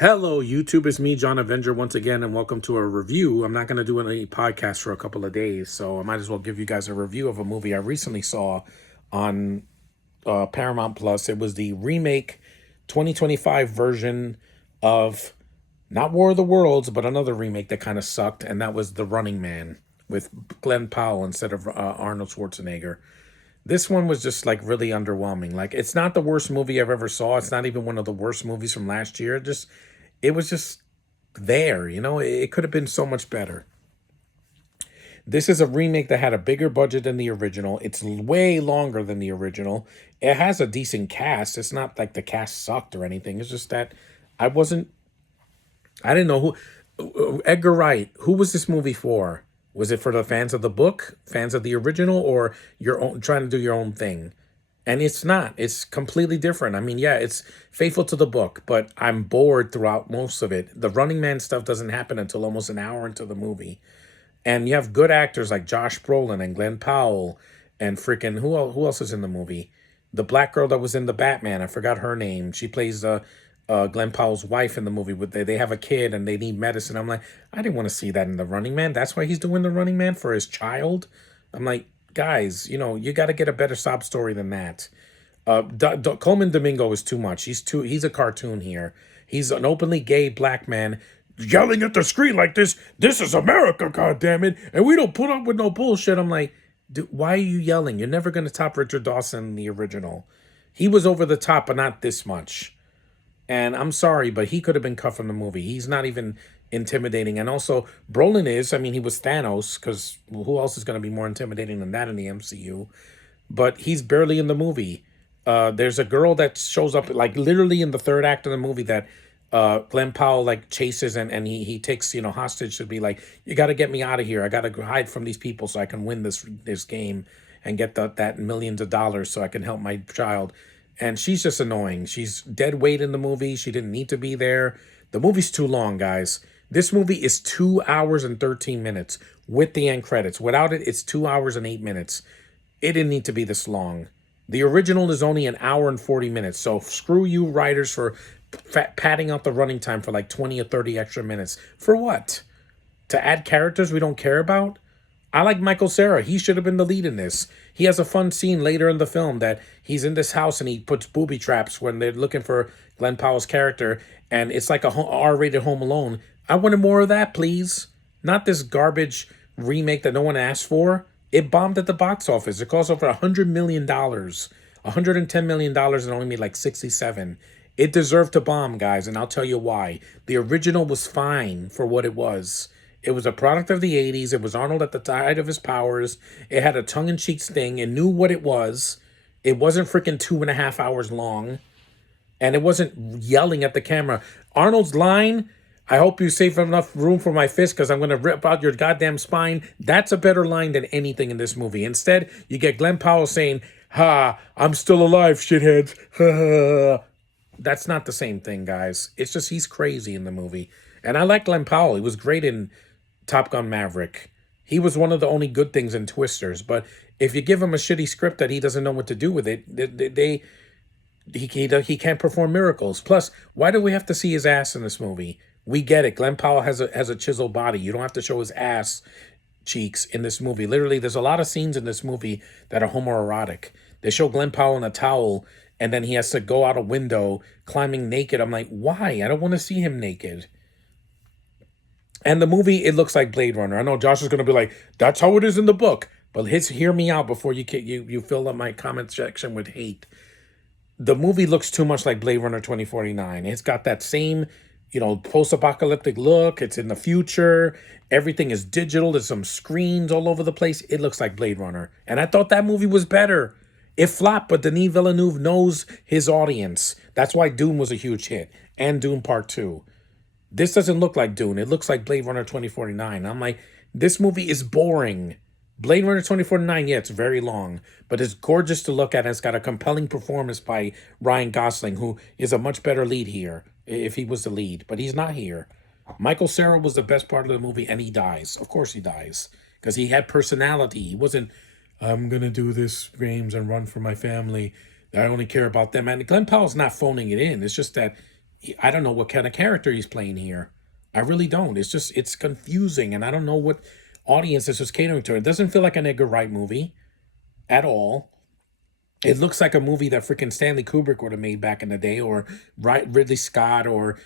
Hello, YouTube. It's me, John Avenger, once again, and welcome to a review. I'm not going to do any podcast for a couple of days, so I might as well give you guys a review of a movie I recently saw on Paramount Plus. It was the remake 2025 version of not War of the Worlds, but another remake that kind of sucked, and that was The Running Man with Glenn Powell instead of Arnold Schwarzenegger. This one was just like really underwhelming. Like, it's not the worst movie I've ever saw. It's not even one of the worst movies from last year. It was just there, it could have been so much better. This is a remake that had a bigger budget than the original. It's way longer than the original. It has a decent cast. It's not like the cast sucked or anything. It's just that I wasn't, I didn't know Edgar Wright, who was this movie for? Was it for the fans of the book, fans of the original, or your own trying to do your own thing? And it's not. It's completely different. I mean, yeah, it's faithful to the book, but I'm bored throughout most of it. The Running Man stuff doesn't happen until almost an hour into the movie. And you have good actors like Josh Brolin and Glenn Powell and freaking who else is in the movie? The black girl that was in the Batman, I forgot her name. She plays Glenn Powell's wife in the movie. They have a kid and they need medicine. I'm like, I didn't want to see that in The Running Man. That's why he's doing The Running Man, for his child. I'm like, guys, you got to get a better sob story than that. Coleman Domingo is too much. He's a cartoon here. He's an openly gay black man yelling at the screen like this. This is America, goddammit, and we don't put up with no bullshit. I'm like, dude, why are you yelling? You're never gonna top Richard Dawson in the original. He was over the top, but not this much. And I'm sorry, but he could have been cut from the movie. He's not even intimidating. And also, Brolin is, I mean, he was Thanos, because who else is going to be more intimidating than that in the MCU? But he's barely in the movie. There's a girl that shows up, like, literally in the third act of the movie that Glenn Powell, like, chases and he takes, hostage to be like, you got to get me out of here. I got to hide from these people so I can win this game and get that millions of dollars so I can help my child. And she's just annoying. She's dead weight in the movie. She didn't need to be there. The movie's too long, guys. This movie is 2 hours and 13 minutes with the end credits. Without it, it's 2 hours and 8 minutes. It didn't need to be this long. The original is only an hour and 40 minutes. So screw you writers for padding out the running time for like 20 or 30 extra minutes. For what? To add characters we don't care about? I like Michael Cera. He should have been the lead in this. He has a fun scene later in the film that he's in this house and he puts booby traps when they're looking for Glenn Powell's character, and it's like a R-rated Home Alone. I wanted more of that, please. Not this garbage remake that no one asked for. It bombed at the box office. It cost over $100 million. $110 million and only made like 67. It deserved to bomb, guys, and I'll tell you why. The original was fine for what it was. It was a product of the 80s. It was Arnold at the height of his powers. It had a tongue-in-cheek sting. It knew what it was. It wasn't freaking 2.5 hours long. And it wasn't yelling at the camera. Arnold's line, I hope you save enough room for my fist because I'm going to rip out your goddamn spine. That's a better line than anything in this movie. Instead, you get Glenn Powell saying, ha, I'm still alive, shitheads. That's not the same thing, guys. It's just he's crazy in the movie. And I like Glenn Powell. He was great in Top Gun Maverick. He was one of the only good things in Twisters. But if you give him a shitty script that he doesn't know what to do with it, he can't perform miracles. Plus, why do we have to see his ass in this movie? We get it. Glenn Powell has a chiseled body. You don't have to show his ass cheeks in this movie. Literally, there's a lot of scenes in this movie that are homoerotic. They show Glenn Powell in a towel, and then he has to go out a window climbing naked. I'm like, why? I don't want to see him naked. And the movie, it looks like Blade Runner. I know Josh is going to be like, that's how it is in the book. But hear me out before you fill up my comment section with hate. The movie looks too much like Blade Runner 2049. It's got that same, post-apocalyptic look. It's in the future. Everything is digital. There's some screens all over the place. It looks like Blade Runner. And I thought that movie was better. It flopped, but Denis Villeneuve knows his audience. That's why Dune was a huge hit. And Dune Part 2. This doesn't look like Dune. It looks like Blade Runner 2049. I'm like, this movie is boring. Blade Runner 2049, yeah, it's very long, but it's gorgeous to look at, and it's got a compelling performance by Ryan Gosling, who is a much better lead here, if he was the lead, but he's not here. Michael Cera was the best part of the movie, and he dies. Of course he dies, because he had personality. He wasn't, I'm going to do this, James, and run for my family. I only care about them. And Glenn Powell's not phoning it in. It's just that I don't know what kind of character he's playing here. I really don't. It's confusing, and I don't know what audience this is catering to. It doesn't feel like an Edgar Wright movie at all. It looks like a movie that freaking Stanley Kubrick would have made back in the day, or Ridley Scott, or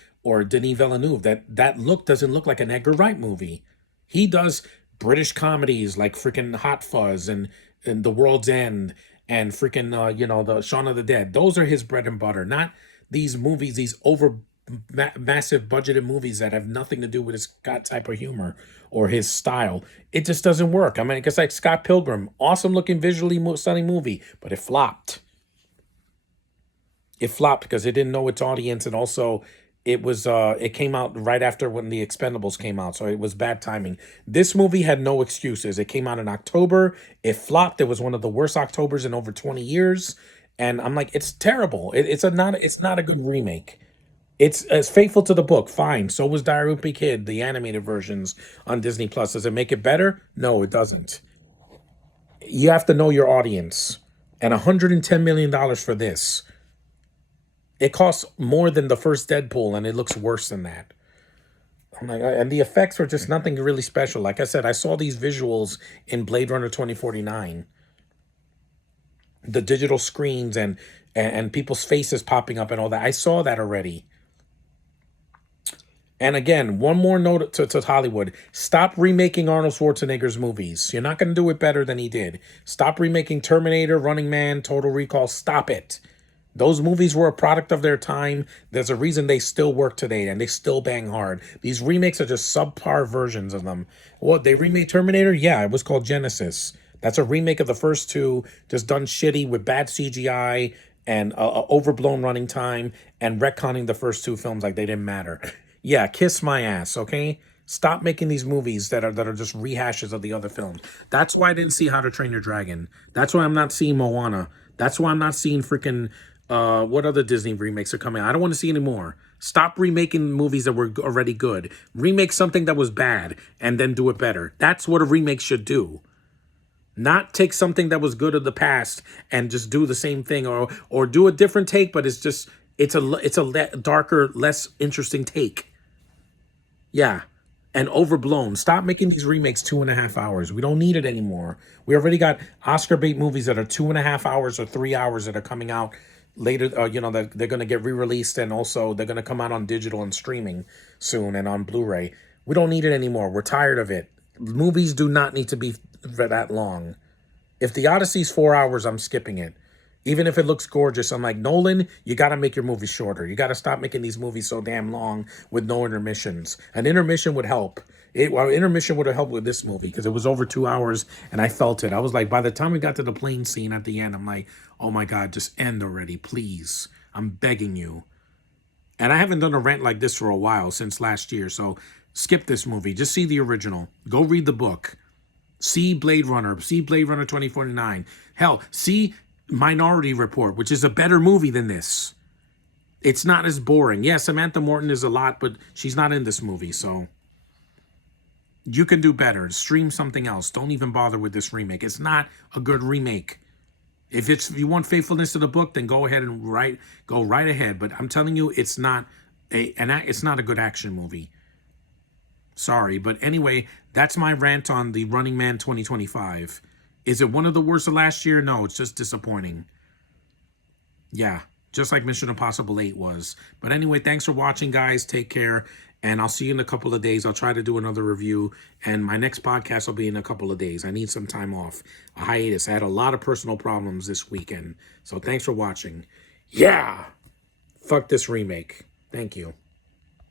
Denis Villeneuve. That look doesn't look like an Edgar Wright movie. He does British comedies like freaking Hot Fuzz and The World's End and freaking the Shaun of the Dead. Those are his bread and butter, not these movies, these massive budgeted movies that have nothing to do with his type of humor or his style. It just doesn't work. I mean, it's like Scott Pilgrim, awesome looking, visually stunning movie, but it flopped. It flopped because it didn't know its audience, and also it came out right after when the Expendables came out, so it was bad timing. This movie had no excuses. It came out in October. It flopped. It was one of the worst Octobers in over 20 years, and I'm like, it's terrible. It's not a good remake. It's faithful to the book, fine. So was Diary of a Kid, the animated versions on Disney Plus. Does it make it better? No, it doesn't. You have to know your audience. And $110 million for this. It costs more than the first Deadpool, and it looks worse than that. I'm like, and the effects were just nothing really special. Like I said, I saw these visuals in Blade Runner 2049. The digital screens and people's faces popping up and all that. I saw that already. And again, one more note to Hollywood. Stop remaking Arnold Schwarzenegger's movies. You're not going to do it better than he did. Stop remaking Terminator, Running Man, Total Recall. Stop it. Those movies were a product of their time. There's a reason they still work today and they still bang hard. These remakes are just subpar versions of them. What, they remade Terminator? Yeah, it was called Genesis. That's a remake of the first two, just done shitty with bad CGI and overblown running time and retconning the first two films like they didn't matter. Yeah, kiss my ass, okay? Stop making these movies that are just rehashes of the other films. That's why I didn't see How to Train Your Dragon. That's why I'm not seeing Moana. That's why I'm not seeing freaking what other Disney remakes are coming out. I don't want to see any more. Stop remaking movies that were already good. Remake something that was bad and then do it better. That's what a remake should do. Not take something that was good of the past and just do the same thing, or do a different take, but it's a darker, less interesting take. Yeah. And overblown. Stop making these remakes 2.5 hours. We don't need it anymore. We already got Oscar bait movies that are 2.5 hours or 3 hours that are coming out later. That they're going to get re-released, and also they're going to come out on digital and streaming soon and on Blu-ray. We don't need it anymore. We're tired of it. Movies do not need to be that long. If The Odyssey's 4 hours, I'm skipping it. Even if it looks gorgeous, I'm like, Nolan, you got to make your movies shorter. You got to stop making these movies so damn long with no intermissions. An intermission would help. Intermission would have helped with this movie because it was over 2 hours and I felt it. I was like, by the time we got to the plane scene at the end, I'm like, oh my God, just end already, please. I'm begging you. And I haven't done a rant like this for a while, since last year. So skip this movie. Just see the original. Go read the book. See Blade Runner. See Blade Runner 2049. Hell, see Minority Report, which is a better movie than this. It's not as boring. Yeah, Samantha Morton is a lot, but she's not in this movie, so you can do better. Stream something else. Don't even bother with this remake. It's not a good remake. If you want faithfulness to the book, then go ahead and go right ahead. But I'm telling you, it's not it's not a good action movie. Sorry, but anyway, that's my rant on the Running Man 2025. Is it one of the worst of last year? No, it's just disappointing. Yeah, just like Mission Impossible 8 was. But anyway, thanks for watching, guys. Take care, and I'll see you in a couple of days. I'll try to do another review, and my next podcast will be in a couple of days. I need some time off, a hiatus. I had a lot of personal problems this weekend, so thanks for watching. Yeah! Fuck this remake. Thank you.